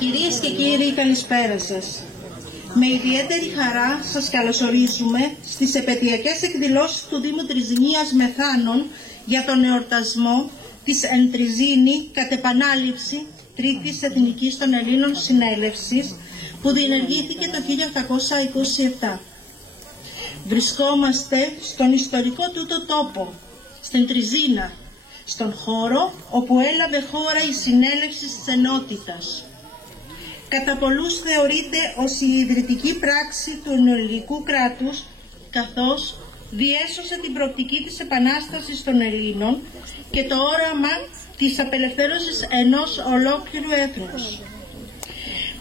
Κυρίες και κύριοι, καλησπέρα σας. Με ιδιαίτερη χαρά σας καλωσορίζουμε στις επαιτειακές εκδηλώσεις του Δήμου Τριζηνίας Μεθάνων για τον εορτασμό της εν Τριζήνη κατ' επανάληψη Τρίτης Εθνικής των Ελλήνων Συνέλευσης που διενεργήθηκε το 1827. Βρισκόμαστε στον ιστορικό τούτο τόπο, στην Τριζήνα, στον χώρο όπου έλαβε χώρα η συνέλευση της ενότητας. Κατά πολλούς θεωρείται ως η ιδρυτική πράξη του ελληνικού κράτους, καθώς διέσωσε την προοπτική της επανάστασης των Ελλήνων και το όραμα της απελευθέρωσης ενός ολόκληρου έθνους.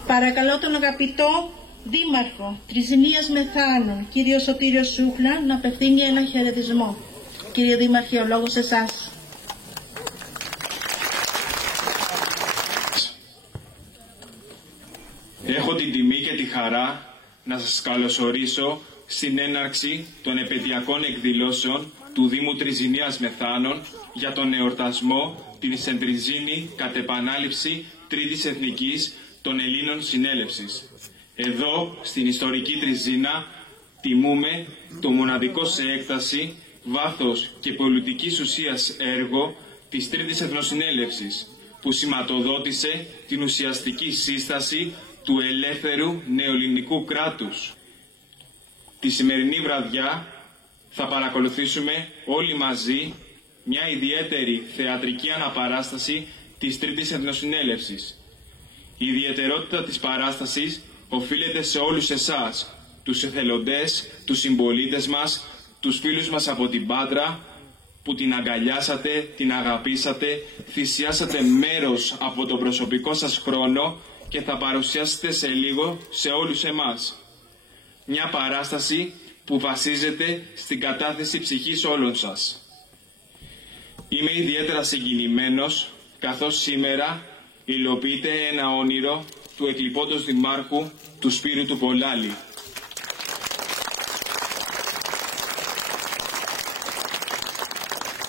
Παρακαλώ τον αγαπητό Δήμαρχο Τριζηνίας Μεθάνων, κύριο Σωτήριο Σούχλα, να απευθύνει ένα χαιρετισμό. Κύριε Δήμαρχε, ο λόγος εσάς. Έχω την τιμή και τη χαρά να σας καλωσορίσω στην έναρξη των επαιτειακών εκδηλώσεων του Δήμου Τριζηνίας Μεθάνων για τον εορτασμό της εν Τριζήνη κατ' επανάληψη Τρίτης Εθνικής των Ελλήνων Συνέλευσης. Εδώ, στην ιστορική Τριζήνα, τιμούμε το μοναδικό σε έκταση, βάθος και πολιτικής ουσίας έργο της Τρίτης Εθνοσυνέλευσης, που σηματοδότησε την ουσιαστική σύσταση του ελεύθερου νεοελληνικού κράτους. Τη σημερινή βραδιά θα παρακολουθήσουμε όλοι μαζί μια ιδιαίτερη θεατρική αναπαράσταση της Τρίτης Εθνοσυνέλευσης. Η ιδιαιτερότητα της παράστασης οφείλεται σε όλους εσάς, τους εθελοντές, τους συμπολίτες μας, τους φίλους μας από την Πάτρα, που την αγκαλιάσατε, την αγαπήσατε, θυσιάσατε μέρος από τον προσωπικό σας χρόνο και θα παρουσιάσετε σε λίγο σε όλους εμάς. Μια παράσταση που βασίζεται στην κατάθεση ψυχής όλων σας. Είμαι ιδιαίτερα συγκινημένος, καθώς σήμερα υλοποιείται ένα όνειρο του εκλειπώντος Δημάρχου του Σπύρου του Πολάλη.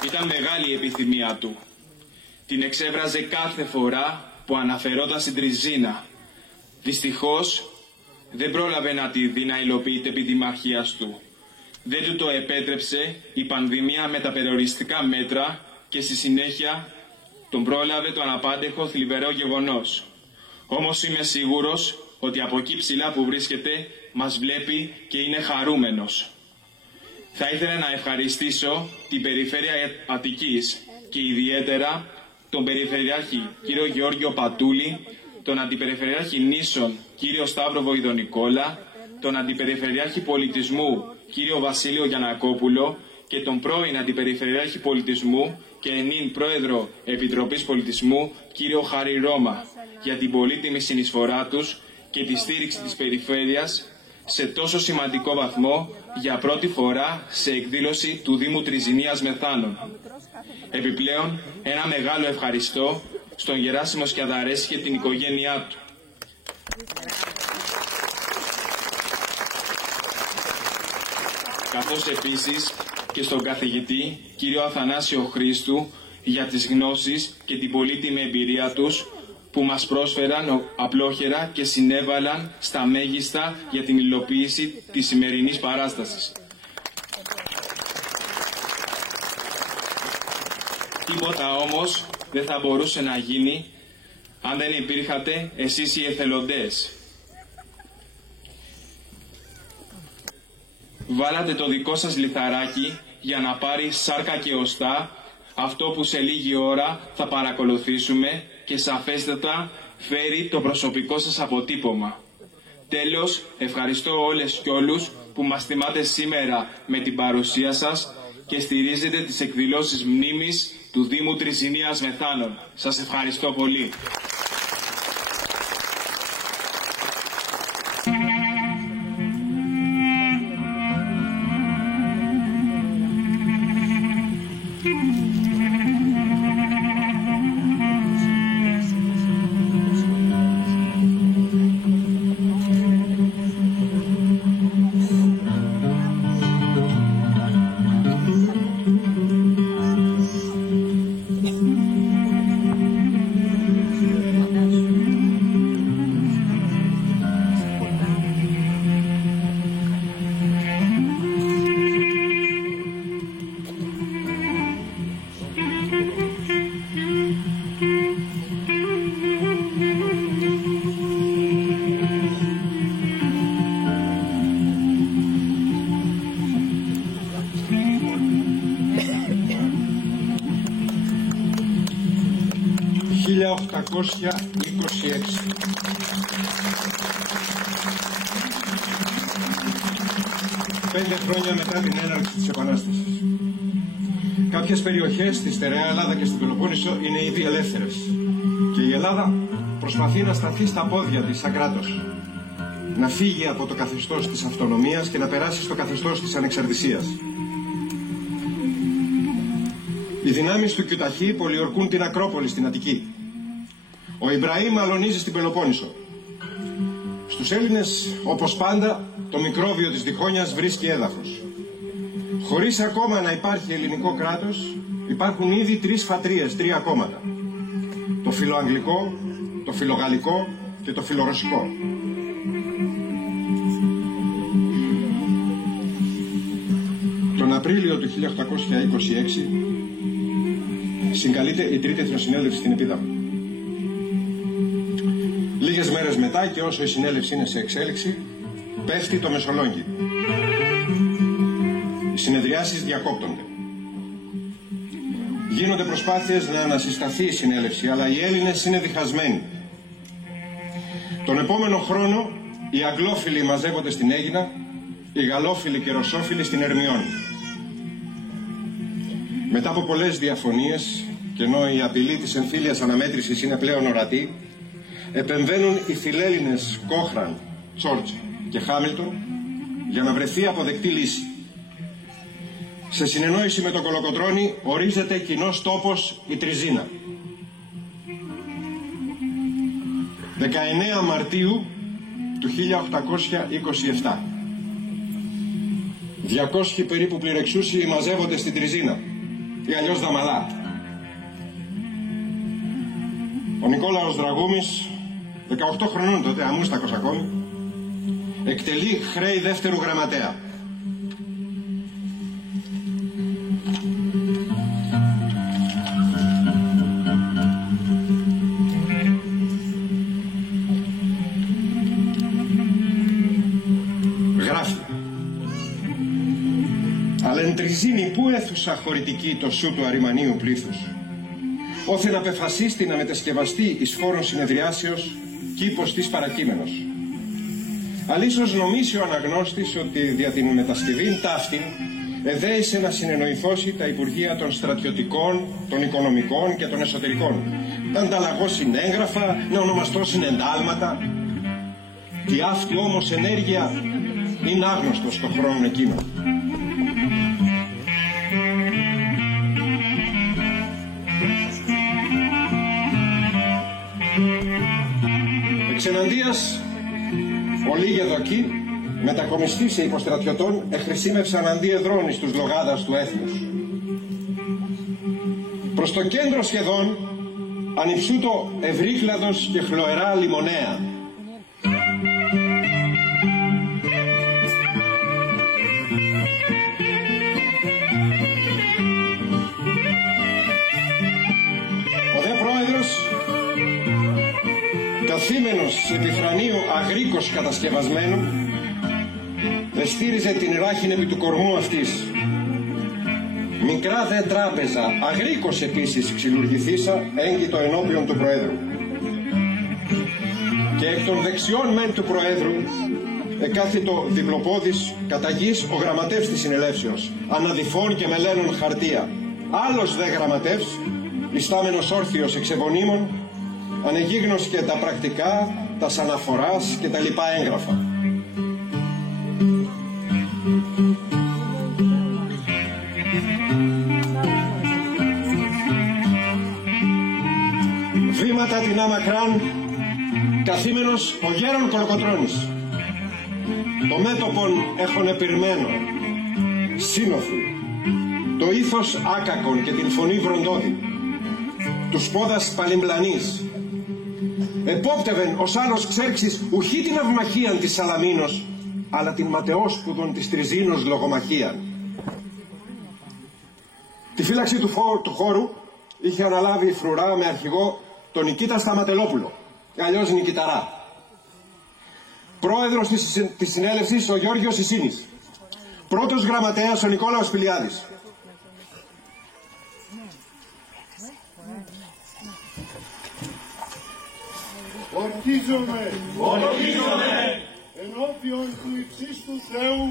Ήταν μεγάλη η επιθυμία του. Την εξέφραζε κάθε φορά που αναφερόταν στην Τριζήνα. Δυστυχώς δεν πρόλαβε να τη δει να υλοποιείται επί δημαρχίας του. Δεν του το επέτρεψε η πανδημία με τα περιοριστικά μέτρα και στη συνέχεια τον πρόλαβε το αναπάντεχο θλιβερό γεγονός. Όμως είμαι σίγουρος ότι από εκεί ψηλά που βρίσκεται μας βλέπει και είναι χαρούμενος. Θα ήθελα να ευχαριστήσω την Περιφέρεια Αττικής και ιδιαίτερα τον Περιφερειάρχη κύριο Γεώργιο Πατούλη, τον Αντιπεριφερειάρχη Νήσων κύριο Σταύρο Βοηδονικόλα, τον Αντιπεριφερειάρχη Πολιτισμού κύριο Βασίλειο Γιαννακόπουλο και τον πρώην Αντιπεριφερειάρχη Πολιτισμού και ενήν Πρόεδρο Επιτροπής Πολιτισμού κύριο Χάρη Ρώμα για την πολύτιμη συνεισφορά τους και τη στήριξη της Περιφέρειας σε τόσο σημαντικό βαθμό για πρώτη φορά σε εκδήλωση του Δήμου Τριζηνίας Μεθάνων. Επιπλέον, ένα μεγάλο ευχαριστώ στον Γεράσιμο Σκιαδαρέση και την οικογένειά του. Καθώς επίσης και στον καθηγητή κύριο Αθανάσιο Χρήστου για τις γνώσεις και την πολύτιμη εμπειρία τους που μας πρόσφεραν απλόχερα και συνέβαλαν στα μέγιστα για την υλοποίηση της σημερινής παράστασης. Τίποτα όμως δεν θα μπορούσε να γίνει αν δεν υπήρχατε εσείς οι εθελοντές. Βάλατε το δικό σας λιθαράκι για να πάρει σάρκα και οστά αυτό που σε λίγη ώρα θα παρακολουθήσουμε και σαφέστατα φέρει το προσωπικό σας αποτύπωμα. Τέλος, ευχαριστώ όλες και όλους που μας τιμάτε σήμερα με την παρουσία σας και στηρίζετε τις εκδηλώσεις μνήμης του Δήμου Τριζηνίας Μεθάνων. Σας ευχαριστώ πολύ. 5 χρόνια μετά την έναρξη της Επανάστασης. Κάποιες περιοχές στη στερεά Ελλάδα και στην Πελοπόννησο είναι ήδη ελεύθερες και η Ελλάδα προσπαθεί να σταθεί στα πόδια της σαν κράτος, να φύγει από το καθεστώς της αυτονομίας και να περάσει στο καθεστώς της ανεξαρτησίας. Οι δυνάμεις του Κιουταχή πολιορκούν την Ακρόπολη στην Αττική. Ο Ιμπραήμ αλωνίζει στην Πελοπόννησο. Στους Έλληνες, όπως πάντα, το μικρόβιο της διχόνοιας βρίσκει έδαφος. Χωρίς ακόμα να υπάρχει ελληνικό κράτος, υπάρχουν ήδη 3 φατρίες, 3 κόμματα. Το φιλοαγγλικό, το φιλογαλλικό και το φιλορωσικό. Τον Απρίλιο του 1826 συγκαλείται η Τρίτη Εθνοσυνέλευση στην Επίδαυρο. Λίγες μέρες μετά, και όσο η συνέλευση είναι σε εξέλιξη, πέφτει το Μεσολόγγι. Οι συνεδριάσεις διακόπτονται. Γίνονται προσπάθειες να ανασυσταθεί η συνέλευση, αλλά οι Έλληνες είναι διχασμένοι. Τον επόμενο χρόνο οι Αγγλόφιλοι μαζεύονται στην Αίγινα, οι Γαλλόφιλοι και Ρωσόφιλοι στην Ερμιόν. Μετά από πολλές διαφωνίες, και ενώ η απειλή της εμφύλιας αναμέτρησης είναι πλέον ορατή, επεμβαίνουν οι φιλέλληνες Κόχραν, Τσόρτζ και Χάμιλτον για να βρεθεί αποδεκτή λύση. Σε συνεννόηση με τον Κολοκοτρώνη ορίζεται κοινός τόπος η Τριζίνα. 19 Μαρτίου του 1827. 200 περίπου πληρεξούσιοι μαζεύονται στην Τριζίνα, ή αλλιώς Δαμαλά. Ο Νικόλαος Δραγούμης, 18 χρονών τότε, αμούστακος ακόμη, εκτελεί χρέη δεύτερου γραμματέα. Γράφει: «Αλλά εν Τριζίνη που έθουσα χωρητική το σου του αριμανίου πλήθους, όθεν απεφασίστη να μετεσκευαστεί εις φόρον συνεδριάσεως κήπος της παρακείμενος. Αλίσως νομίσει ο αναγνώστης ότι δια την μετασκευήν ταύτην εδέησε να συνεννοηθώσει τα Υπουργεία των Στρατιωτικών, των Οικονομικών και των Εσωτερικών, να ανταλλαγώ συνέγγραφα, να ονομαστώ συνεντάλματα. Τι αυτή όμως ενέργεια είναι άγνωστο στο χρόνο εκείνο. Εξεναντίας, ο Λίγεδοκή, μετακομιστή σε υποστρατιωτών, εχρησίμευσαν αντίεδρών εις τους λογάδας του έθνους. Προς το κέντρο σχεδόν ανυψούτο ευρύκλαδος και χλωερά λιμονέα. Ο δε πρόεδρος, καθήμενος επί θρανίου αγρίκος κατασκευασμένου, εστήριζε την ράχην επί του κορμού αυτής. Μικρά δε τράπεζα, αγρίκος επίσης ξυλουργηθήσα, έγκυτο ενώπιον του Προέδρου. Και εκ των δεξιών μεν του Προέδρου εκάθιτο διπλοπόδης κατά γης ο γραμματεύς της συνελεύσεως, αναδιφών και μελένων χαρτία. Άλλος δε γραμματεύς, ιστάμενος όρθιος εξεβονίμων, ανεγίγνος και τα πρακτικά, τα αναφοράς και τα λοιπά έγγραφα. Βήματα την άμακραν, καθήμενος ο γέρον Κολοκοτρώνης. Το μέτωπον έχων επιρμένο, σύνοφοι, το ήθος άκακον και την φωνή βροντόδη, τους πόδας παλιμπλανής. Επόπτευεν ως άλλος Ξέρξης ουχή την αυμαχίαν της Σαλαμίνος, αλλά την ματαιόσπουδον της Τριζίνος λογομαχίαν. Τη φύλαξη του χώρου είχε αναλάβει η φρουρά με αρχηγό τον Νικήτα Σταματελόπουλο, αλλιώς Νικηταρά. Πρόεδρος της συνέλευσης ο Γιώργος Ισίνης. Πρώτος γραμματέας ο Νικόλαος Πηλιάδης. Φορτίζομαι ενώπιον του υψίστου Θεού,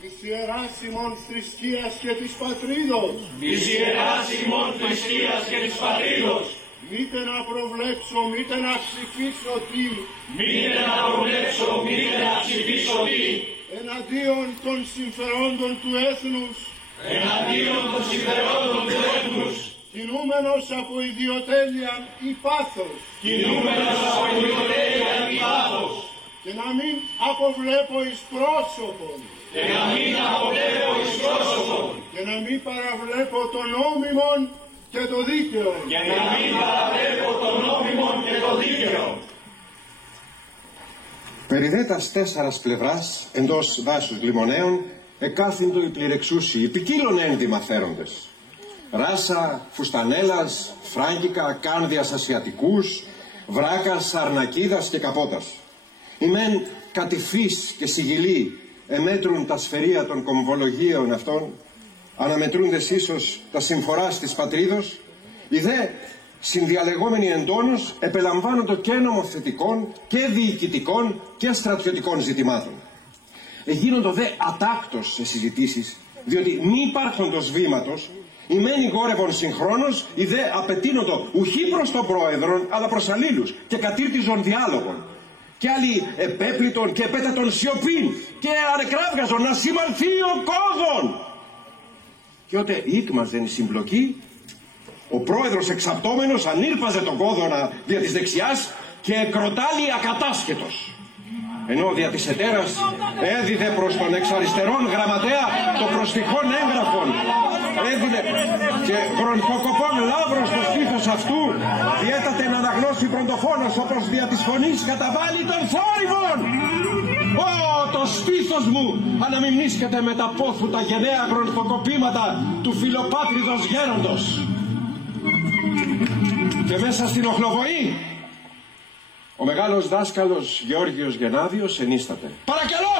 της Ιεράς ημών θρησκείας και της πατρίδος, μήτε να προβλέψω, μήτε να ψηφίσω τι, εναντίον των συμφερόντων του έθνους, κινούμενος από ιδιοτέλεια ή πάθος, και να μην αποβλέπω εις πρόσωπον, και να μην παραβλέπω το νόμιμον και το δίκαιο. Περιδέτας 4 πλευράς εντός δάσους λιμονέων εκάθυντο οι πληρεξούσιοι, ποικίλων ένδυμα θέροντες. Ράσα, φουστανέλας, φράγκικα, κάνδιας ασιατικούς, βράκας, αρνακίδας και καπότας. Οι μεν κατηφείς και σιγηλοί εμέτρουν τα σφαιρία των κομβολογίων αυτών, αναμετρούντες ίσως τα συμφοράς της πατρίδος, οι δε συνδιαλεγόμενοι εντόνως επελαμβάνονται και νομοθετικών και διοικητικών και στρατιωτικών ζητημάτων. Γίνονται δε ατάκτως σε συζητήσεις, διότι μη υπάρχοντος βήματος, οι μένοι γόρευον συγχρόνως, οι δε απαιτείνοντο ουχή προς τον πρόεδρον, αλλά προς αλλήλους και κατήρτιζον διάλογον. Και άλλοι επέπλητον και επέτατον σιωπήν και αρεκράβγαζον να σημανθεί ο κόδων. Και ότε ήκμαζεν η συμπλοκή, ο πρόεδρος εξαπτώμενος ανήρπαζε τον κόδωνα δια της δεξιάς και κροτάλι ακατάσχετος. Ενώ δια της ετέρας έδιδε προς τον εξαριστερόν γραμματέα το προστιχόν έγγραφον. Έδινε και γρονχοκοπών λάβρος στο στήθος αυτού διέτατε να αναγνώσει πρωτοφόνος όπως δια της φωνής καταβάλει των θόρυβων. Ω, το στήθος μου αναμιμνίσκεται με τα πόθου τα γενναία γρονχοκοπήματα του φιλοπάτριδος γέροντος. Και μέσα στην οχλοβοή ο μεγάλος δάσκαλος Γεώργιος Γενάδιος ενίσταται. Παρακαλώ!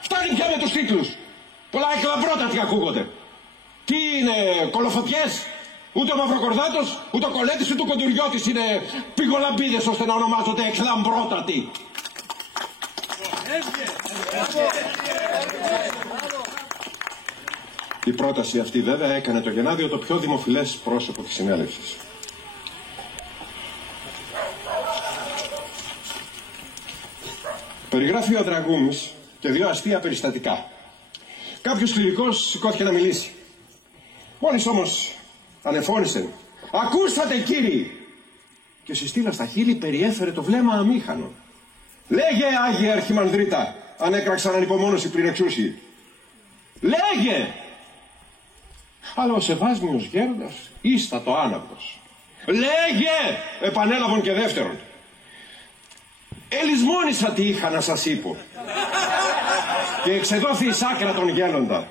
Φτάνει πια με τους τίτλους. Πολλά εκλαμπρότατοι ακούγονται. Τι είναι, κολοφωτιές? Ούτε ο Μαυροκορδάτος, ούτε ο Κολέτης, ούτε ο Κοντουριώτης είναι πηγολαμπίδες ώστε να ονομάζονται εκλαμπρότατοι. Η πρόταση αυτή βέβαια έκανε το Γενάδιο το πιο δημοφιλές πρόσωπο της συνέλευσης. Περιγράφει ο Δραγούμης και 2 αστεία περιστατικά. Κάποιος κληρικός σηκώθηκε να μιλήσει. Μόλις όμως ανεφώνησε «Ακούσατε κύριοι!» και συστήλα στα χείλη περιέφερε το βλέμμα αμήχανο. «Λέγε, Άγιε Αρχιμανδρίτα!» ανέκραξαν ανυπομόνως οι πληρεξούσιοι. «Λέγε!» Αλλά ο σεβάσμιος γέροντας ίστατο άναυδος. «Λέγε!» επανέλαβαν και δεύτερον. «Ελισμόνησα τι είχα να σας είπω». Και εξεδόθη εις άκρα τον γέλοντα.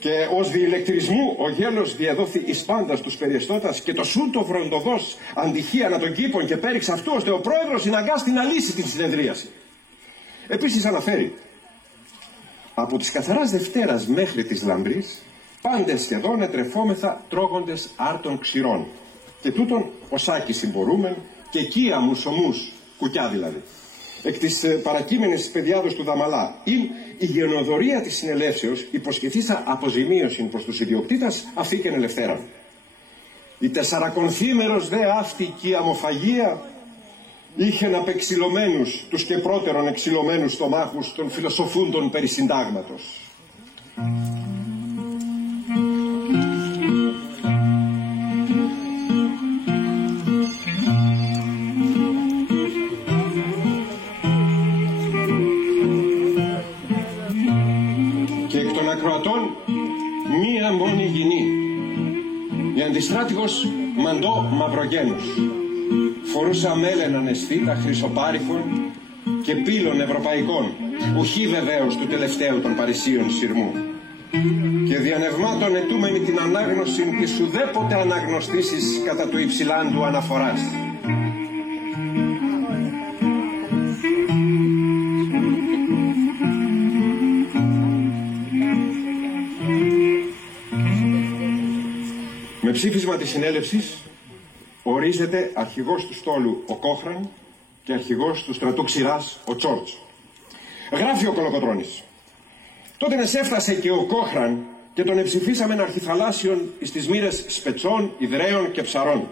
Και ως διηλεκτρισμού ο γέλος διεδόθη εις πάντας τους περιεστώτας και το σούτο βροντοδός αντυχία να τον κήπον και πέριξ αυτού ώστε ο πρόεδρος συναγκάστη να λύσει την συνεδρίαση. Επίσης αναφέρει από της καθαράς Δευτέρας μέχρι της Λαμπρής πάντες σχεδόν ετρεφόμεθα τρώγοντες άρτων ξηρών και τούτον οσάκι συμπορούμεν και οικία μουσομούς, κουκιά δηλαδή. Εκ της παρακείμενης παιδιάδος του Δαμαλά ειν η γενοδορία της συνελεύσεως υποσχεθήσα αποζημίωση προς τους ιδιοκτήτας αυτοίκεν ελευθέραν. Η 4κονθήμερος δε αυτή η αμοφαγία είχεν απεξυλωμένους τους και πρώτερον εξυλωμένους στομάχους των φιλοσοφούντων περί συντάγματος. Μία μόνη γυνή, η αντιστράτηγος Μαντώ Μαυρογένους, φορούσα μέλαιναν αισθήτα χρυσοπάριχων και πύλων ευρωπαϊκών, ουχή βεβαίως του τελευταίου των Παρισίων σειρμού, και διανευμάτων ετούμενη την ανάγνωση της ουδέποτε αναγνωστήσεις κατά του υψηλάντου αναφοράς. ψήφισμα της συνέλευσης ορίζεται αρχηγός του στόλου ο Κόχραν και αρχηγός του στρατού ξηράς ο Τσόρτς. Γράφει ο Κολοκοτρώνης: τότε νεσέφτασε και ο Κόχραν και τον εψηφίσαμεν αρχιθαλάσσιον εις τις μοίρες Σπετσών, Ιδραίων και Ψαρών.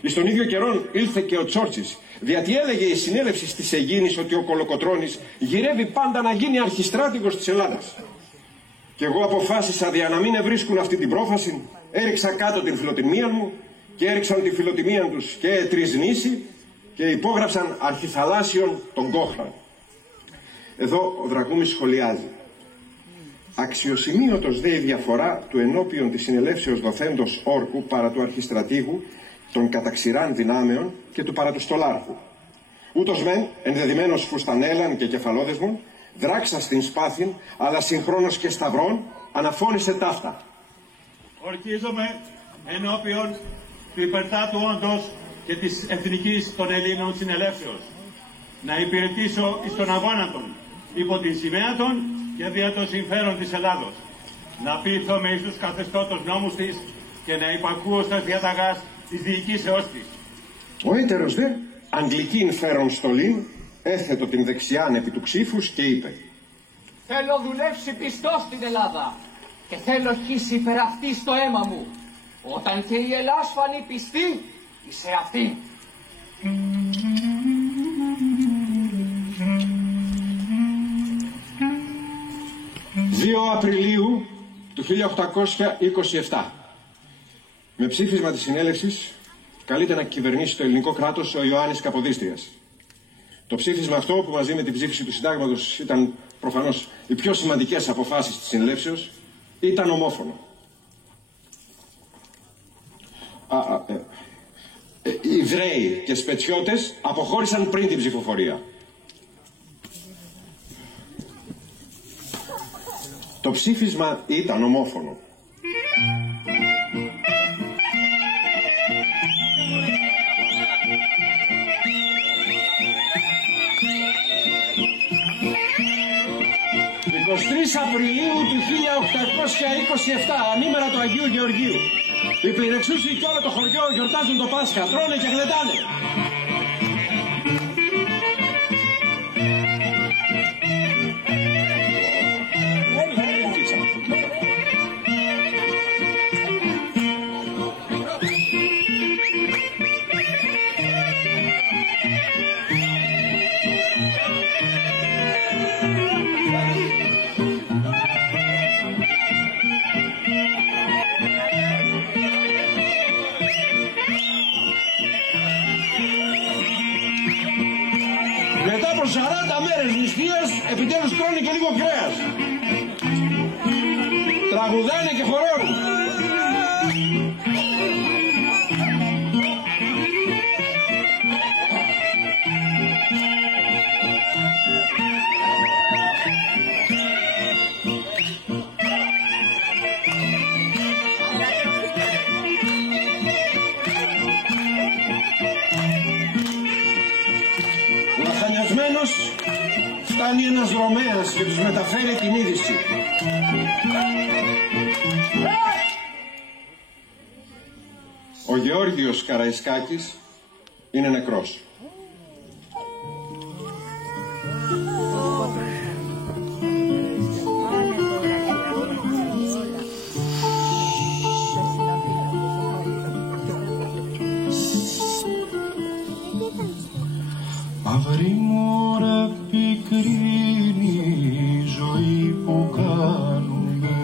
Εις τον ίδιο καιρόν ήλθε και ο Τσόρτσης, διότι έλεγε η συνέλευση της Αιγίνης ότι ο Κολοκοτρώνης γυρεύει πάντα να γίνει αρχιστράτηγος της Ελλάδας. Και εγώ αποφάσισα δια να μην ευρίσκουν αυτή την πρόφαση, έριξα κάτω την φιλοτιμία μου και έριξαν τη φιλοτιμία τους και τρεις νήσι και υπόγραψαν αρχιθαλάσσιον τον Κόχραν. Εδώ ο Δραγούμης σχολιάζει: αξιοσημείωτος δε η διαφορά του ενώπιον της συνελεύσεως δοθέντος όρκου παρά του αρχιστρατήγου των καταξηράν δυνάμεων και του παρά του στολάρχου. Ούτως μεν ενδεδειμένος φουστανέλαν και κεφαλόδεσμων, δράξα στην σπάθην, αλλά συγχρόνως και σταυρών, αναφώνησε ταύτα. Ορκίζομαι ενώπιον του υπερτάτου όντως και της εθνικής των Ελλήνων συνελεύσεως να υπηρετήσω εις τον αγώνατον υπό την σημαία των και δια των συμφέρον της Ελλάδος, να πείθομαι εις τους καθεστώτος νόμους της και να υπακούω στα διαταγάς της διοικήσεώς της. Ο έτερος δε, αγγλικήν φέρον στολήν, έθετο την δεξιάν επί του ξύφους και είπε: θέλω δουλεύσει πιστό στην Ελλάδα και θέλω χύσει υπερ αυτή στο αίμα μου, όταν και η Ελλάς φανεί πιστή σε αυτήν. 2 Απριλίου του 1827, με ψήφισμα της συνέλευσης, καλείται να κυβερνήσει το ελληνικό κράτος ο Ιωάννης Καποδίστριας. Το ψήφισμα αυτό, που μαζί με την ψήφιση του συντάγματος ήταν προφανώς οι πιο σημαντικές αποφάσεις της συνελεύσεως, ήταν ομόφωνο. Οι Ιδραίοι και Σπετσιώτες αποχώρησαν πριν την ψηφοφορία. Το ψήφισμα ήταν ομόφωνο. «23 Απριλίου του 1827, ανήμερα του Αγίου Γεωργίου. Οι πληρεξούσιοι και όλο το χωριό γιορτάζουν το Πάσχα, τρώνε και γλεντάνε. Μετά από 40 μέρες νηστείας, επιτέλους τρώνε και λίγο κρέας. Τραγουδάνε και χορεύουν. Λαχανιασμένος φτάνει ένας Ρωμαίος και τους μεταφέρει την είδηση. Ο Γεώργιος Καραϊσκάκης είναι νεκρός. Μαύρη μωρέ πικρίνη η ζωή που κάνουμε,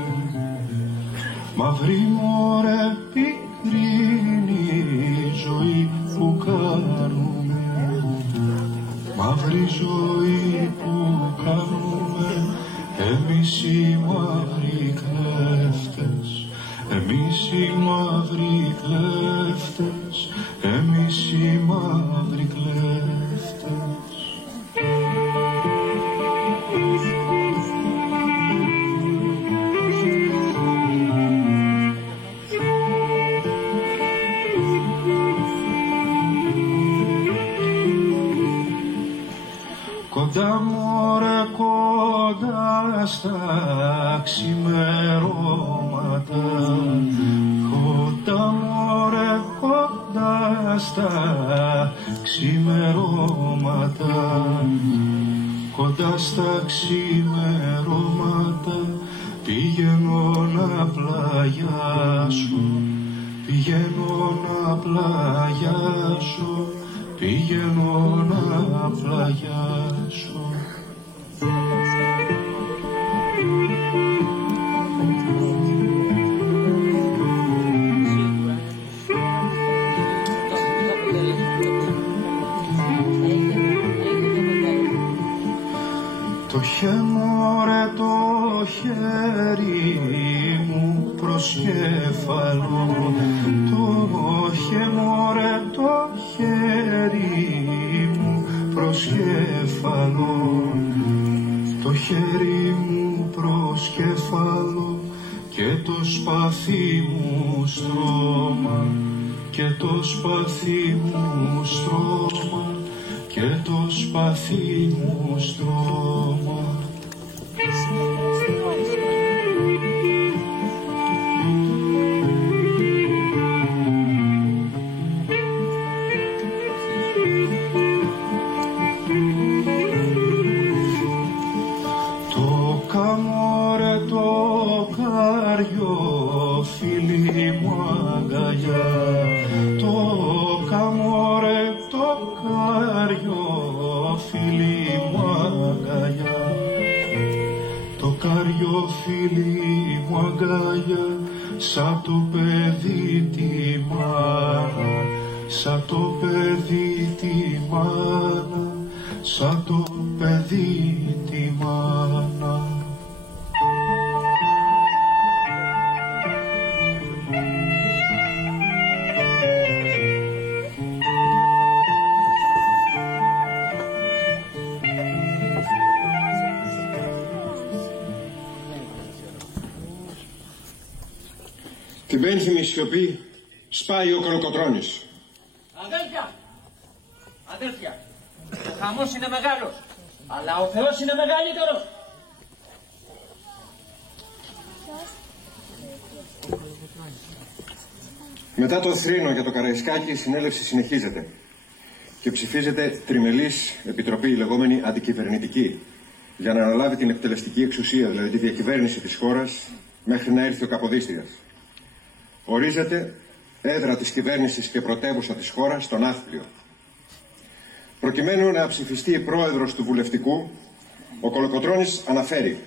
μαύρη μωρέ πικρίνη η ζωή που κάνουμε, μαύρη ζωή που κάνουμε, εμείς οι μαύροι κλέφτες, εμείς οι μαύροι κλέφτες, εμείς οι μαύροι κλέφτες. Κοντά μωρέ κοντά στα ξημερώματα, κοντά κοντά στα ξημερώματα, κοντά στα ξημερώματα, πηγαίνω να πλαγιάσω, πηγαίνω να πλαγιάσω, πηγαίνω να πλαγιάσω. Το χέμωρε το χέρι μου προς κέφαλο, το χέμωρε το χέρι μου προς κέφαλο, το χέρι μου προς κέφαλο και το σπαθί μου στρώμα, και το σπαθί μου στρώμα, και το σπαθί μου στρώμα. Το καμόρε το κάριο φίλι μου αγκαλιά, το καμόρε το κάριο φίλι μου αγκαλιά, το κάριο φίλι μου αγκαλιά, σαν το παιδί τη μάνα, σαν το παιδί τη μάνα, σαν το παιδί τη μάνα. Την πένθυμη σιωπή σπάει ο Κολοκοτρώνης. Αδέλφια, αδέλφια, ο χαμός είναι μεγάλος, αλλά ο Θεός είναι μεγαλύτερος. Μετά το θρήνο για το Καραϊσκάκι, η συνέλευση συνεχίζεται και ψηφίζεται τριμελής επιτροπή, η λεγόμενη αντικυβερνητική, για να αναλάβει την εκτελεστική εξουσία, δηλαδή τη διακυβέρνηση της χώρας, μέχρι να έρθει ο Καποδίστριας. Ορίζεται έδρα της κυβέρνησης και πρωτεύουσα της χώρας στο Ναύπλιο. Προκειμένου να ψηφιστεί πρόεδρος του Βουλευτικού, ο Κολοκοτρώνης αναφέρει: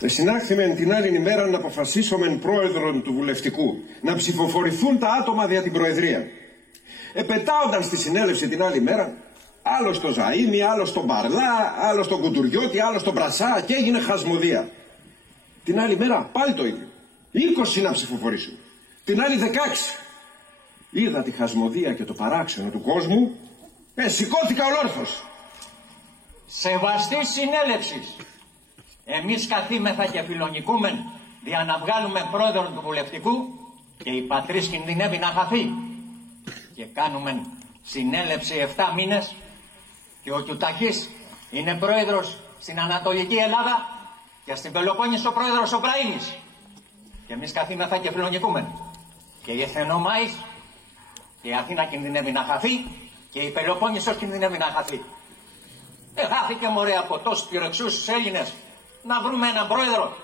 «Εσυνάχθημεν την άλλη ημέρα να αποφασίσομεν πρόεδρον του Βουλευτικού, να ψηφοφορηθούν τα άτομα δια την Προεδρία. Επετάονταν στη συνέλευση την άλλη μέρα, άλλο στο Ζαΐμι, άλλο στον Μπαρλά, άλλο στον Κουντουριώτη, άλλο στον Μπρασά, και έγινε χασμοδία. Την άλλη μέρα πάλι το ίδιο. 20 να ψηφοφορήσουν. Την άλλη 16. Είδα τη χασμοδία και το παράξενο του κόσμου, σηκώθηκα ολόρθος. Σεβαστή συνέλευση. Εμείς καθήμεθα και φιλονικούμεν δια να βγάλουμε πρόεδρο του Βουλευτικού και η πατρίς κινδυνεύει να χαθεί. Και κάνουμε συνέλευση 7 μήνες και ο Κιουτακής είναι πρόεδρος στην Ανατολική Ελλάδα και στην Πελοπόννησο πρόεδρος ο Πραΐνης. Και εμείς καθήμεθα και φιλονικούμεν. Και η Εθνομάης και η Αθήνα κινδυνεύει να χαθεί και η Πελοπόννησος κινδυνεύει να χαθεί. Χάθηκε μωρέ από τόσους πυρεξούς Έλληνες να βρούμε έναν πρόεδρο.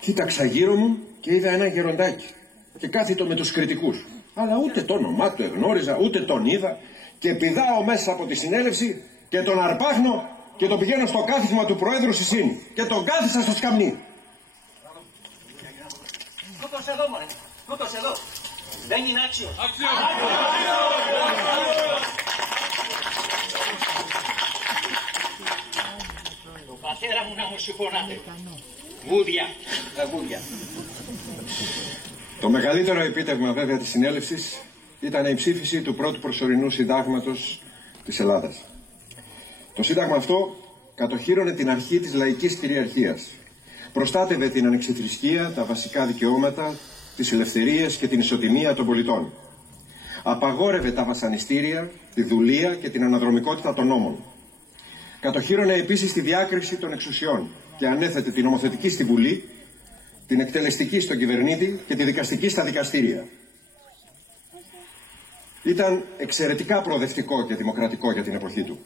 Κοίταξα γύρω μου και είδα ένα γεροντάκι και κάθιτο με τους κριτικούς. Αλλά ούτε το όνομά του εγνώριζα, ούτε τον είδα, και πηδάω μέσα από τη συνέλευση και τον αρπάχνω και τον πηγαίνω στο κάθισμα του Προέδρου Σισίνη και τον κάθισα στο σκαμνί. Τούτος εδώ μωρέ, τούτος εδώ. Δεν είναι άξιος. Το πατέρα μου να μου συγχωράτε. Βούδια. Βούδια. Το μεγαλύτερο επίτευγμα βέβαια της συνέλευσης ήταν η ψήφιση του πρώτου προσωρινού συντάγματος της Ελλάδας. Το σύνταγμα αυτό κατοχύρωνε την αρχή της λαϊκής κυριαρχίας. Προστάτευε την ανεξιθρησκεία, τα βασικά δικαιώματα, τις ελευθερίες και την ισοτιμία των πολιτών. Απαγόρευε τα βασανιστήρια, τη δουλεία και την αναδρομικότητα των νόμων. Κατοχύρωνε επίσης τη διάκριση των εξουσιών και ανέθετε την νομοθετική στη Βουλή την εκτελεστική στον κυβερνήτη και τη δικαστική στα δικαστήρια. Ήταν εξαιρετικά προοδευτικό και δημοκρατικό για την εποχή του.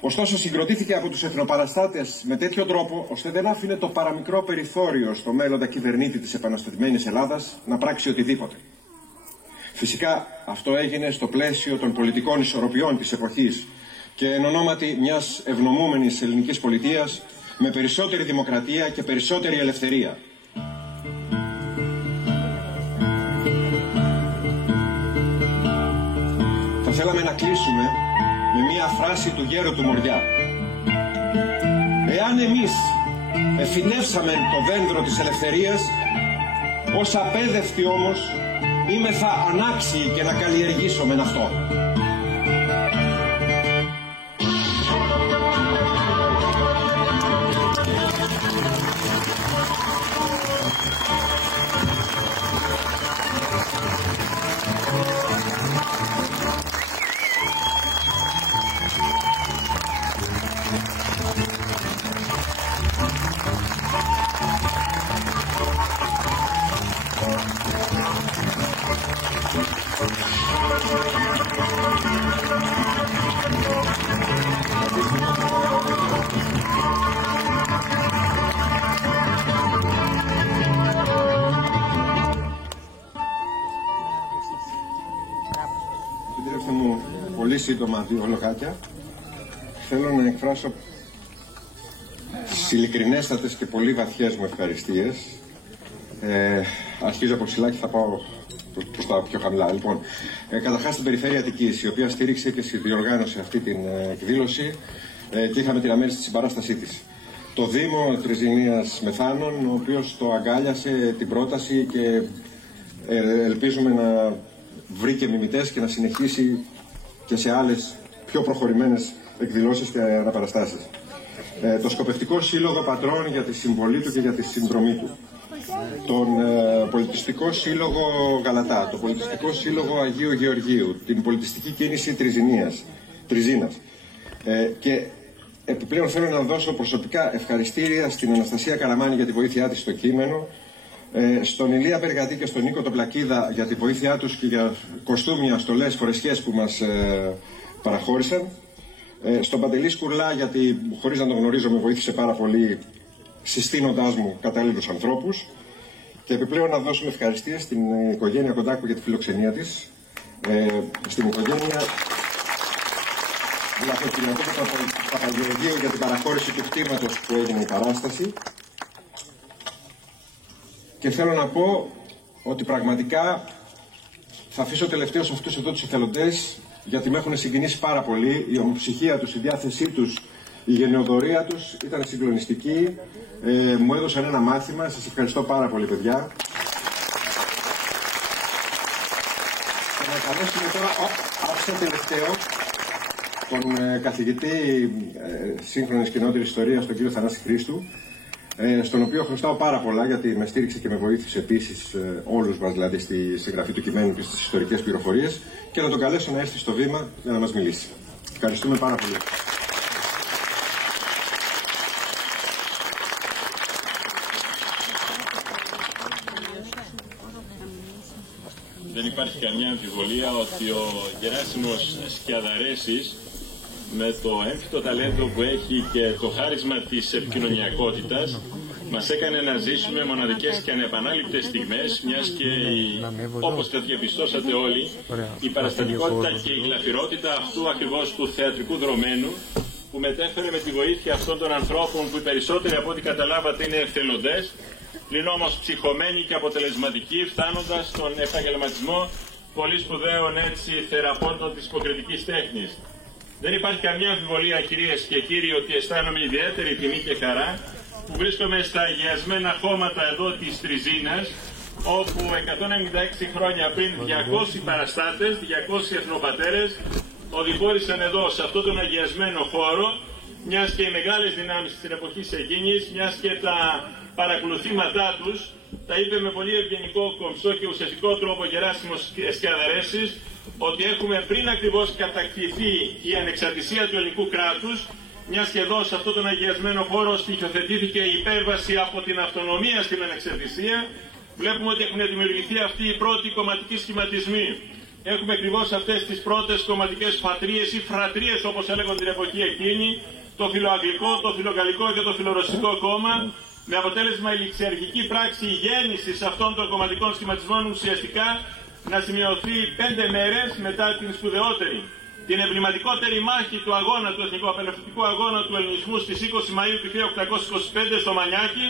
Ωστόσο συγκροτήθηκε από τους εθνοπαραστάτες με τέτοιο τρόπο, ώστε δεν άφηνε το παραμικρό περιθώριο στο μέλλοντα κυβερνήτη της επαναστατημένης Ελλάδας να πράξει οτιδήποτε. Φυσικά αυτό έγινε στο πλαίσιο των πολιτικών ισορροπιών της εποχής και εν ονόματι μιας ευνομούμενης ελληνικής πολιτείας με περισσότερη δημοκρατία και περισσότερη ελευθερία. Θα θέλαμε να κλείσουμε με μία φράση του γέρου του Μοριά. Εάν εμείς εφηνεύσαμε το δέντρο της ελευθερίας, ως απέδευτοι όμως είμεθα ανάξιοι και να καλλιεργήσουμε αυτό. Επιτρέψτε μου πολύ σύντομα δύο λογάκια. Θέλω να εκφράσω τις ειλικρινέστατες και πολύ βαθιές μου ευχαριστίες. Αρχίζω από ψηλά και θα πάω προς τα πιο χαμηλά. Λοιπόν, καταρχάς στην Περιφέρεια Αττικής, η οποία στήριξε και διοργάνωσε αυτή την εκδήλωση και είχαμε την αμέριστη συμπαράστασή της. Το Δήμο Τριζηνίας Μεθάνων, ο οποίος το αγκάλιασε την πρόταση και ελπίζουμε να βρει και μιμητές και να συνεχίσει και σε άλλες πιο προχωρημένες εκδηλώσεις και αναπαραστάσεις. Το Σκοπευτικό Σύλλογο Πατρών για τη συμβολή του και για τη συνδρομή του. Τον Πολιτιστικό Σύλλογο Γαλατά, το Πολιτιστικό Σύλλογο Αγίου Γεωργίου, την Πολιτιστική Κίνηση Τριζίνας. Και επιπλέον θέλω να δώσω προσωπικά ευχαριστήρια στην Αναστασία Καραμάνη για τη βοήθειά της στο κείμενο, στον Ηλία Περγατή και στον Νίκο Τοπλακίδα για τη βοήθειά τους και για κοστούμια, στολές, φορεσιές που μας παραχώρησαν, στον Παντελή Σκουρλά γιατί χωρίς να τον γνωρίζω με βοήθησε πάρα πολύ συστήνοντάς μου κατάλληλους ανθρώπους, και επιπλέον να δώσουμε ευχαριστίες στην οικογένεια Κοντάκου για τη φιλοξενία της, στην οικογένεια Παπαγεωργίου για την παραχώρηση του κτήματος που έγινε η παράσταση, και θέλω να πω ότι πραγματικά θα αφήσω τελευταίως αυτούς εδώ τους εθελοντές, γιατί με έχουν συγκινήσει πάρα πολύ. Η ομοψυχία τους, η διάθεσή τους, η γενεοδορία τους ήταν συγκλονιστική. Μου έδωσαν ένα μάθημα. Σας ευχαριστώ πάρα πολύ, παιδιά. Θα να καλέσουμε τώρα, άφησα τελευταίο, τον καθηγητή σύγχρονης κοινότερης ιστορίας, τον κύριο Θανάση Χρήστου, στον οποίο χρωστάω πάρα πολλά, γιατί με στήριξε και με βοήθησε επίσης όλους μας, δηλαδή στη συγγραφή του κειμένου και στις ιστορικές πληροφορίες, και να τον καλέσω να έρθει στο βήμα για να μας μιλήσει. Ευχαριστούμε πάρα πολύ. Δεν υπάρχει καμιά αμφιβολία ότι ο Γεράσιμος Σκιαδαρέσης, με το έμφυτο ταλέντο που έχει και το χάρισμα της επικοινωνιακότητας, μας έκανε να ζήσουμε μοναδικές και ανεπανάληπτες στιγμές, μιας και όπως θα διαπιστώσατε όλοι, η παραστατικότητα και η γλαφυρότητα αυτού ακριβώς του θεατρικού δρομένου, που μετέφερε με τη βοήθεια αυτών των ανθρώπων που οι περισσότεροι από ό,τι καταλάβατε είναι εθελοντές, πλην όμως ψυχωμένοι και αποτελεσματικοί, φτάνοντας στον επαγγελματισμό πολύ σπουδαίων έτσι θεραπόντων της υποκριτικής τέχνης. Δεν υπάρχει καμιά αμφιβολία, κυρίες και κύριοι, ότι αισθάνομαι ιδιαίτερη τιμή και χαρά που βρίσκομαι στα αγιασμένα χώματα εδώ της Τριζίνας, όπου 196 χρόνια πριν 200 παραστάτες, 200 εθνοπατέρες οδηπόρησαν εδώ σε αυτόν τον αγιασμένο χώρο, μιας και οι μεγάλες δυνάμεις της εποχής εκείνης, μιας και τα παρακολουθήματά τους τα είπε με πολύ ευγενικό, κομψό και ουσιαστικό τρόπο Γεράσιμος Σκιαδαρέσης, ότι έχουμε πριν ακριβώς κατακτηθεί η ανεξαρτησία του ελληνικού κράτους μιας και εδώ σε αυτόν τον αγιασμένο χώρο στοιχειοθετήθηκε η υπέρβαση από την αυτονομία στην ανεξαρτησία, βλέπουμε ότι έχουν δημιουργηθεί αυτοί οι πρώτοι κομματικοί σχηματισμοί. Έχουμε ακριβώς αυτές τις πρώτες κομματικές πατρίες ή φρατρίες, όπως έλεγαν την εποχή εκείνη, το φιλοαγγλικό, το φιλογαλλικό και το φιλορωσικό κόμμα, με αποτέλεσμα η ληξιαρχική πράξη γέννησης αυτών των κομματικών σχηματισμών ουσιαστικά να σημειωθεί 5 μέρες μετά την σπουδαιότερη, την εμβληματικότερη μάχη του αγώνα, του εθνικοαπελευθερωτικού αγώνα του ελληνισμού στις 20 Μαΐου του 1825 στο Μανιάκι,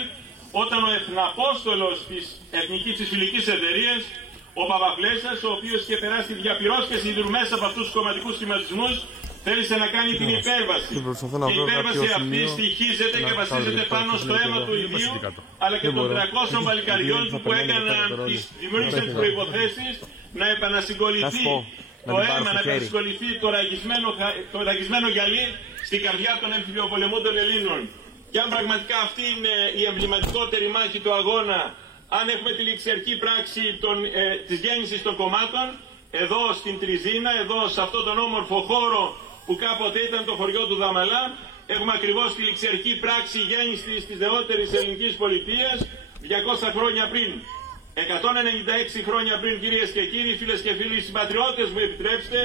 όταν ο εθναπόστολος της Εθνικής της Φιλικής Εταιρείας, ο Παπαφλέσσας, ο οποίος είχε περάσει διαπυρός και σιδηρού μέσα από αυτούς τους κομματικούς σχηματισμούς, θέλησε να κάνει την υπέρβαση. Και η υπέρβαση αυτή στοιχίζεται και βασίζεται πάνω στο αίμα του ιδίου, αλλά και των 300 παλικαριών που δημιούργησαν τις προϋποθέσεις να επανασυγκοληθεί το αίμα, να επανασυγκοληθεί το ραγισμένο γυαλί στην καρδιά των εμφυλιοπολεμούντων Ελλήνων. Και αν πραγματικά αυτή είναι η εμβληματικότερη μάχη του αγώνα, αν έχουμε τη ληξιαρχική πράξη της γέννησης των κομμάτων, εδώ στην Τριζίνα, εδώ σε αυτόν τον όμορφο χώρο που κάποτε ήταν το χωριό του Δαμαλά, έχουμε ακριβώς τη ληξιαρχική πράξη γέννησης της νεότερης ελληνικής πολιτείας 200 χρόνια πριν. 196 χρόνια πριν, κυρίες και κύριοι, φίλες και φίλοι, συμπατριώτες μου, επιτρέψτε,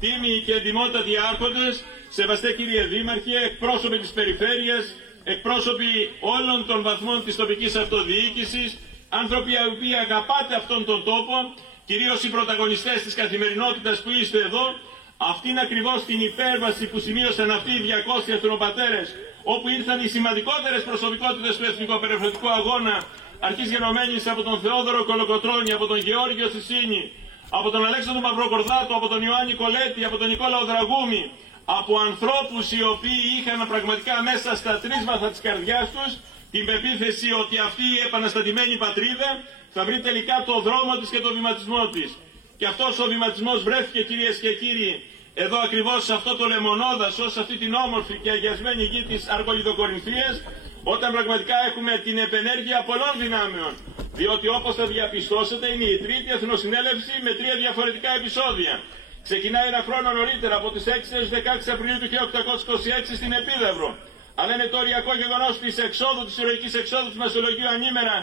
τίμοι και εντιμότατοι άρχοντες, σεβαστέ κύριε Δήμαρχε, εκπρόσωποι της περιφέρειας, εκπρόσωποι όλων των βαθμών της τοπικής αυτοδιοίκησης, άνθρωποι οι οποίοι αγαπάτε αυτόν τον τόπο, κυρίως οι πρωταγωνιστές της καθημερινότητας που είστε εδώ, αυτήν ακριβώς την υπέρβαση που σημείωσαν αυτοί οι 200 εθνοπατέρες, όπου ήρθαν οι σημαντικότερες προσωπικότητες του εθνικοπεραιφερετικού αγώνα, αρχής γενομένης από τον Θεόδωρο Κολοκοτρώνη, από τον Γεώργιο Σισίνη, από τον Αλέξανδρο Μαυροκορδάτο, από τον Ιωάννη Κολέτη, από τον Νικόλαο Δραγούμη, από ανθρώπους οι οποίοι είχαν πραγματικά μέσα στα τρίσβαθα της καρδιάς τους την πεποίθηση ότι αυτή η επαναστατημένη πατρίδα θα βρει τελικά το δρόμο της και το βηματισμό της. Και αυτός ο βηματισμός βρέθηκε, κυρίες και κύριοι, εδώ ακριβώς σε αυτό το λεμονόδασο, σε αυτή την όμορφη και αγιασμένη γη της Αργολιδοκορινθίας, όταν πραγματικά έχουμε την επενέργεια πολλών δυνάμεων. Διότι όπως θα διαπιστώσετε είναι η τρίτη εθνοσυνέλευση με 3 διαφορετικά επεισόδια. Ξεκινάει ένα χρόνο νωρίτερα, από τις 6 έως 16 Απριλίου του 1826 στην Επίδαυρο. Αλλά είναι το οριακό γεγονός της εξόδου, της ηρωικής εξόδου του Μεσολογείου ανήμερα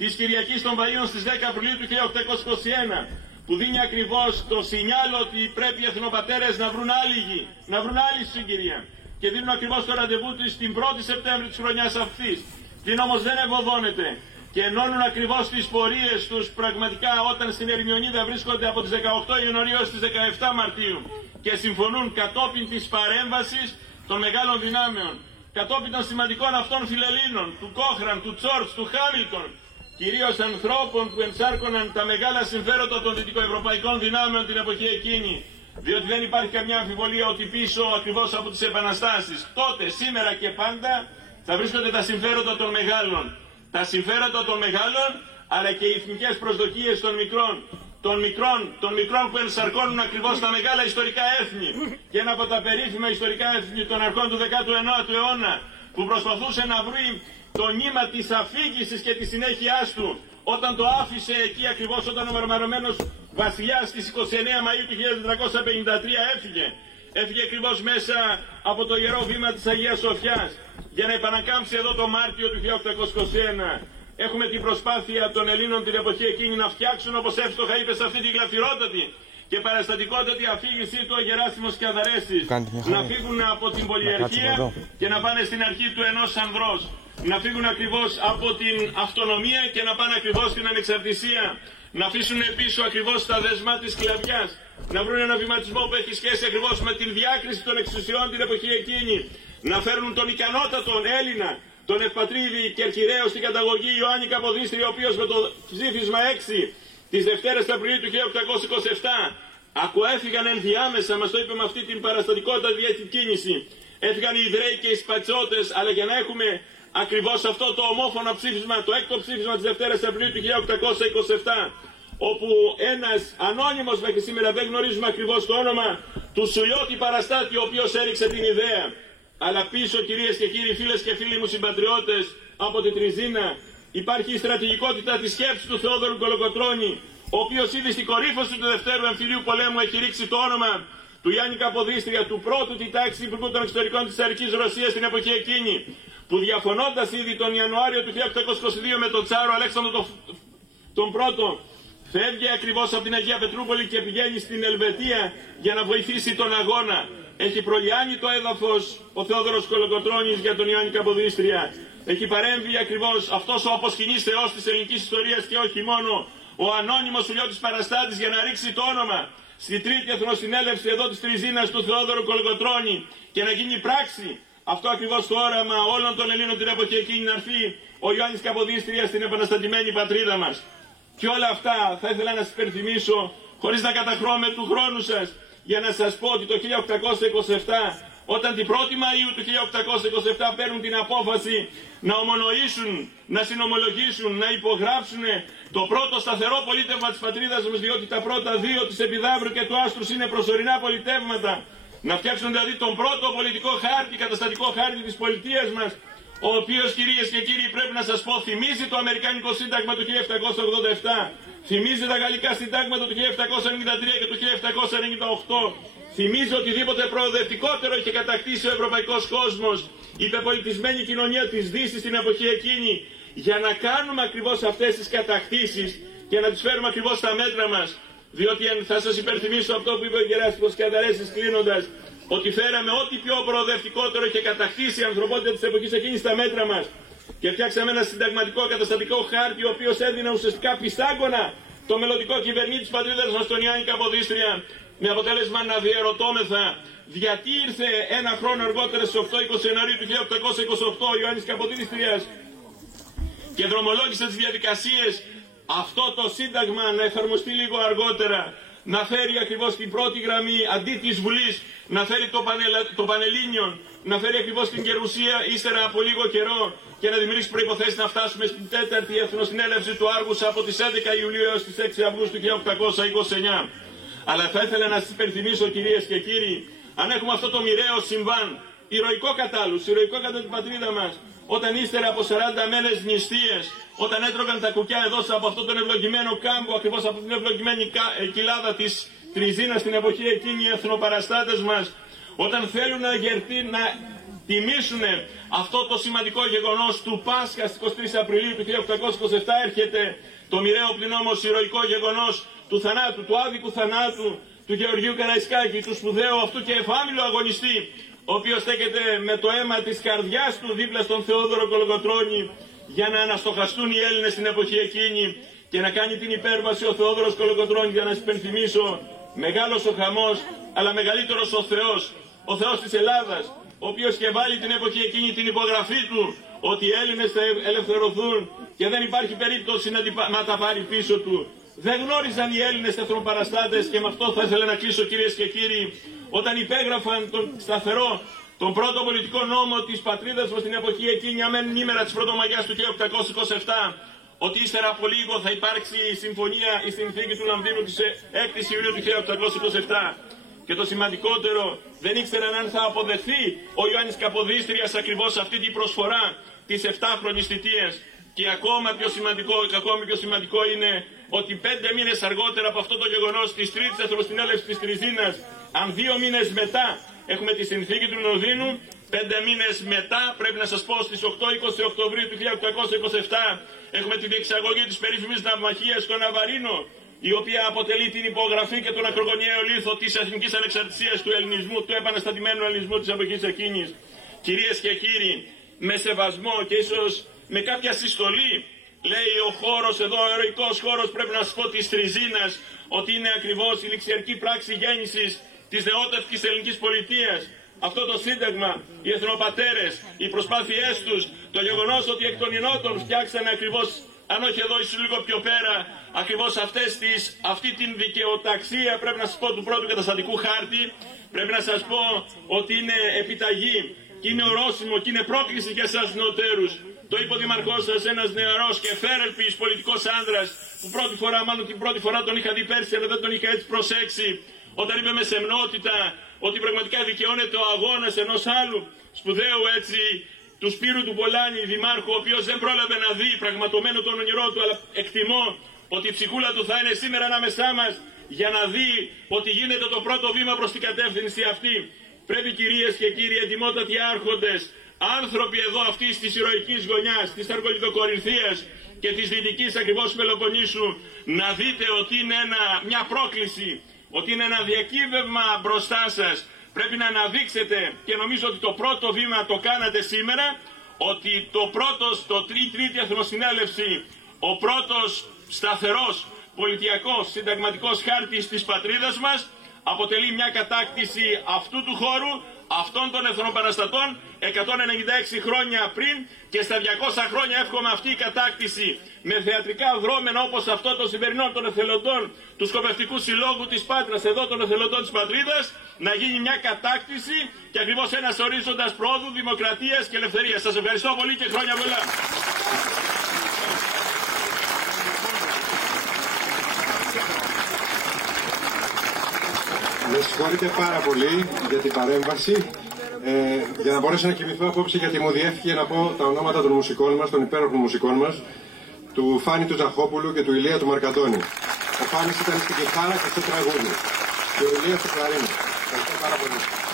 της Κυριακής των Βαΐων στις 10 Απριλίου του 1821, που δίνει ακριβώς το σινιάλο ότι πρέπει οι εθνοπατέρες να βρουν άλλη γη, να βρουν άλλη συγκυρία. Και δίνουν ακριβώς το ραντεβού τους την 1η Σεπτέμβρη της χρονιάς αυτής. Την όμως δεν ευωδώνεται και ενώνουν ακριβώς τις πορείες τους πραγματικά όταν στην Ερμιονίδα βρίσκονται από τις 18 Ιανουαρίου στις 17 Μαρτίου και συμφωνούν κατόπιν της παρέμβασης των μεγάλων δυνάμεων, κατόπιν των σημαντικών αυτών φιλελλήνων, του Κόχραν, του Τσόρτς, του Χάμιλτον, κυρίως ανθρώπων που ενσάρκωναν τα μεγάλα συμφέροντα των δυτικοευρωπαϊκών δυνάμεων την εποχή εκείνη. Διότι δεν υπάρχει καμιά αμφιβολία ότι πίσω ακριβώς από τις επαναστάσεις, τότε, σήμερα και πάντα, θα βρίσκονται τα συμφέροντα των μεγάλων. Τα συμφέροντα των μεγάλων, αλλά και οι εθνικές προσδοκίες των μικρών που ενσαρκώνουν ακριβώς τα μεγάλα ιστορικά έθνη. Και ένα από τα περίφημα ιστορικά έθνη των αρχών του 19ου αιώνα, που προσπαθούσε να βρει το νήμα της αφήγησης και της συνέχειάς του, όταν το άφησε εκεί ακριβώς όταν ο μαρμαρωμένος βασιλιάς στις 29 Μαΐου του 1453 έφυγε. Έφυγε ακριβώς μέσα από το ιερό βήμα της Αγίας Σοφιάς για να επανακάμψει εδώ το Μάρτιο του 1821. Έχουμε την προσπάθεια των Ελλήνων την εποχή εκείνη να φτιάξουν, όπως εύστοχα είπε, σε αυτή τη γλαφυρότατη και παραστατικότατη αφήγησή του ο Γεράσιμος Κιαδαρέσης, να φύγουν από την πολυαρχία και να πάνε στην αρχή του ενός ανδρός. Να φύγουν ακριβώς από την αυτονομία και να πάνε ακριβώς στην ανεξαρτησία. Να αφήσουν πίσω ακριβώς τα δεσμά της σκλαβιάς. Να βρουν ένα βηματισμό που έχει σχέση ακριβώς με την διάκριση των εξουσιών την εποχή εκείνη. Να φέρουν τον ικανότατον Έλληνα, τον ευπατρίδη και αρχιερέο στην καταγωγή Ιωάννη Καποδίστρη, ο οποίος με το ψήφισμα 6 της Δευτέρας Απριλίου του 1827 ακοέφυγαν ενδιάμεσα, μας το είπε με αυτή την παραστατικότητα διακίνηση. Έφυγαν οι Ιδραίοι και οι Σπατσότες, αλλά για να έχουμε ακριβώς αυτό το ομόφωνο ψήφισμα, το έκτο ψήφισμα της Δευτέρας Απριλίου του 1827, όπου ένας ανώνυμος μέχρι σήμερα, δεν γνωρίζουμε ακριβώς το όνομα, του Σουλιώτη Παραστάτη, ο οποίος έριξε την ιδέα. Αλλά πίσω, κυρίες και κύριοι, φίλες και φίλοι μου συμπατριώτες, από την Τριζίνα υπάρχει η στρατηγικότητα της σκέψης του Θεόδωρου Κολοκοτρώνη, ο οποίος ήδη στην κορύφωση του Δευτέρου Εμφυλίου Πολέμου έχει ρίξει το όνομα του Ιωάννη Καποδίστρια, του πρώτου τη τάξη υπουργού των εξωτερικών της Τσαρικής Ρωσίας στην εποχή εκείνη, που διαφωνώντας ήδη τον Ιανουάριο του 1822 με τον Τσάρο Αλέξανδρο τον Πρώτο, φεύγει ακριβώς από την Αγία Πετρούπολη και πηγαίνει στην Ελβετία για να βοηθήσει τον αγώνα. Έχει προλιάνει το έδαφος ο Θεόδωρος Κολοκοτρώνης για τον Ιωάννη Καποδίστρια. Έχει παρέμβει ακριβώς αυτός ο αποσκηνής θεός της ελληνικής ιστορίας και όχι μόνο, ο ανώνυμος Ουλιώτης Παραστάτης, για να ρίξει το όνομα στη τρίτη εθνοσυνέλευση εδώ της Τριζίνας του Θεόδωρου Κολοκοτρώνη και να γίνει πράξη αυτό ακριβώς το όραμα όλων των Ελλήνων την εποχή εκείνη, να έρθει ο Ιωάννης Καποδίστρια στην επαναστατημένη πατρίδα μας. Και όλα αυτά θα ήθελα να σας υπενθυμίσω, χωρίς να καταχρώμε του χρόνου σας, για να σας πω ότι το 1827, όταν την 1η Μαΐου του 1827 παίρνουν την απόφαση να ομονοήσουν, να συνομολογήσουν, να υπογράψουν το πρώτο σταθερό πολίτευμα της πατρίδας μας, διότι τα πρώτα δύο της Επιδαύρου και του Άστρους είναι προσωρινά πολιτεύματα, να φτιάξουν δηλαδή τον πρώτο πολιτικό χάρτη, καταστατικό χάρτη της πολιτείας μας, ο οποίος, κυρίες και κύριοι, πρέπει να σας πω, θυμίζει το Αμερικάνικο Σύνταγμα του 1787, θυμίζει τα Γαλλικά Συντάγματα του 1793 και του 1798, θυμίζει οτιδήποτε προοδευτικότερο είχε κατακτήσει ο ευρωπαϊκός κόσμος, η υπεπολιτισμένη κοινωνία της Δύσης στην εποχή εκείνη, για να κάνουμε ακριβώς αυτές τις κατακτήσεις και να τις φέρουμε ακριβώς στα μέτρα μας. Διότι θα σας υπενθυμίσω αυτό που είπε ο Γεράσιμος Σκιαδαρέσης κλείνοντας, ότι φέραμε ό,τι πιο προοδευτικότερο είχε κατακτήσει η ανθρωπότητα της εποχής εκείνης στα μέτρα μας και φτιάξαμε ένα συνταγματικό καταστατικό χάρτη, ο οποίος έδινε ουσιαστικά πιστάγκωνα το μελλοντικό κυβερνήτη της πατρίδας μας, τον Ιωάννη Καποδίστρια, με αποτέλεσμα να διερωτώμεθα γιατί ήρθε ένα χρόνο αργότερα στις 8-20 Ιανουαρίου του 1828 ο Ιωάννης Καποδίστριας και δρομολόγησε τις διαδικασίες αυτό το σύνταγμα να εφαρμοστεί λίγο αργότερα, να φέρει ακριβώς την πρώτη γραμμή αντί της Βουλής, να φέρει το Πανελλήνιον, να φέρει ακριβώς την Γερουσία ύστερα από λίγο καιρό και να δημιουργήσει προϋποθέσεις να φτάσουμε στην 4η Εθνοσυνέλευση του Άργους από τις 11 Ιουλίου έως τις 6 Αυγούστου 1829. Αλλά θα ήθελα να σας υπενθυμίσω, κυρίες και κύριοι, αν έχουμε αυτό το μοιραίο συμβάν, ηρωικό κατάλους, ηρωικό κατά την πατρίδα μας, όταν ύστερα από 40 μέρες νηστείες, όταν έτρωγαν τα κουκιά εδώ από αυτόν τον ευλογημένο κάμπο, ακριβώς από την ευλογημένη κοιλάδα της Τριζίνας στην εποχή εκείνη, οι εθνοπαραστάτες μας, όταν θέλουν να τιμήσουν αυτό το σημαντικό γεγονός του Πάσχα στις 23 Απριλίου του 1827, έρχεται το μοιραίο πλην όμως ηρωικό γεγονός του θανάτου, του άδικου θανάτου του Γεωργίου Καραϊσκάκη, του σπουδαίου αυτού και εφάμιλου αγωνιστή, ο οποίος στέκεται με το αίμα της καρδιάς του δίπλα στον Θεόδωρο Κολοκοτρώνη για να αναστοχαστούν οι Έλληνες στην εποχή εκείνη και να κάνει την υπέρβαση ο Θεόδωρος Κολοκοτρώνης. Για να σας υπενθυμίσω, μεγάλος ο χαμός, αλλά μεγαλύτερος ο Θεός της Ελλάδας, ο οποίος και βάλει την εποχή εκείνη την υπογραφή του ότι οι Έλληνες θα ελευθερωθούν και δεν υπάρχει περίπτωση να τα πάρει πίσω του. Δεν γνώριζαν οι Έλληνες εθνοπαραστάτες, και με αυτό θα ήθελα να κλείσω, κυρίες και κύριοι, όταν υπέγραφαν τον σταθερό, τον πρώτο πολιτικό νόμο της πατρίδας μας στην εποχή εκείνη, αμέν ημέρα της Πρωτομαγιάς του 1827, ότι ύστερα από λίγο θα υπάρξει η συμφωνία, η συνθήκη του Λαμδίνου της 6ης Ιουλίου του 1827. Και το σημαντικότερο, δεν ήξεραν αν θα αποδεχθεί ο Ιωάννης Καποδίστριας ακριβώς αυτή την προσφορά της 7χρονης θητείας. Και ακόμη πιο σημαντικό είναι ότι 5 μήνες αργότερα από αυτό το γεγονός της τρίτης εθνοσυνέλευσης της Τριζίνας, αν 2 μήνες μετά έχουμε τη συνθήκη του Λονδίνου, 5 μήνες μετά, πρέπει να σας πω, στις 8-20 Οκτωβρίου του 1827 έχουμε τη διεξαγωγή της περίφημης ναυμαχίας στο Ναβαρίνο, η οποία αποτελεί την υπογραφή και τον ακρογωνιαίο λίθο της εθνικής ανεξαρτησίας του ελληνισμού, του επαναστατημένου ελληνισμού της εποχής εκείνης. Κυρίες και κύριοι, με σεβασμό και ίσως με κάποια συστολή, λέει ο χώρος εδώ, ο ηρωικός χώρος, πρέπει να σας πω, της Τριζίνας, ότι είναι ακριβώς η ληξιαρχική πράξη γέννησης της νεότευκης ελληνικής πολιτείας. Αυτό το σύνταγμα, οι εθνοπατέρες, οι προσπάθειές τους, το γεγονός ότι εκ των ηνότων φτιάξανε ακριβώς, αν όχι εδώ ίσως λίγο πιο πέρα, ακριβώς αυτή την δικαιοταξία, πρέπει να σας πω, του πρώτου καταστατικού χάρτη, πρέπει να σας πω ότι είναι επιταγή και είναι ορόσημο και είναι πρόκληση για εσάς νεοτέρους. Το είπε ο Δήμαρχός σας, ένας νεαρός και φέρελπης πολιτικός άνδρας, που την πρώτη φορά τον είχα δει πέρσι, αλλά δεν τον είχα έτσι προσέξει, όταν είπε με σεμνότητα ότι πραγματικά δικαιώνεται ο αγώνας ενός άλλου σπουδαίου έτσι, του Σπύρου του Πολάνη, δημάρχου, ο οποίος δεν πρόλαβε να δει πραγματωμένο τον όνειρό του, αλλά εκτιμώ ότι η ψυχούλα του θα είναι σήμερα ανάμεσά μας για να δει ότι γίνεται το πρώτο βήμα προς την κατεύθυνση αυτή. Πρέπει, κυρίες και κύριοι, ετοιμότατοι άρχοντες, άνθρωποι εδώ αυτής της ηρωικής γωνιάς, της Αργολιδοκορινθίας και της Δυτικής ακριβώς Πελοποννήσου, να δείτε ότι είναι μια πρόκληση, ότι είναι ένα διακύβευμα μπροστά σας. Πρέπει να αναδείξετε, και νομίζω ότι το πρώτο βήμα το κάνατε σήμερα, ότι η Τρίτη Εθνοσυνέλευση, ο πρώτος σταθερός πολιτιακός συνταγματικός χάρτης της πατρίδας μας, αποτελεί μια κατάκτηση αυτού του χώρου, αυτών των εθνοπαραστατών 196 χρόνια πριν, και στα 200 χρόνια εύχομαι αυτή η κατάκτηση με θεατρικά δρόμενα όπως αυτό των σημερινών των εθελοντών του Σκοπευτικού Συλλόγου της Πάτρας, εδώ των εθελοντών της πατρίδας, να γίνει μια κατάκτηση και ακριβώς ένας ορίζοντας πρόοδου, δημοκρατίας και ελευθερίας. Σας ευχαριστώ πολύ και χρόνια πολλά. Με συγχωρείτε πάρα πολύ για την παρέμβαση. Για να μπορέσω να κοιμηθώ απόψε, γιατί μου διέφυγε να πω τα ονόματα των μουσικών μας, των υπέροχων μουσικών μας, του Φάνη του Ζαχόπουλου και του Ηλία του Μαρκαντώνη. Ο Φάνης ήταν στην κιθάρα και στο τραγούδι και ο Ηλίας στο κλαρίνι. Ευχαριστώ πάρα πολύ.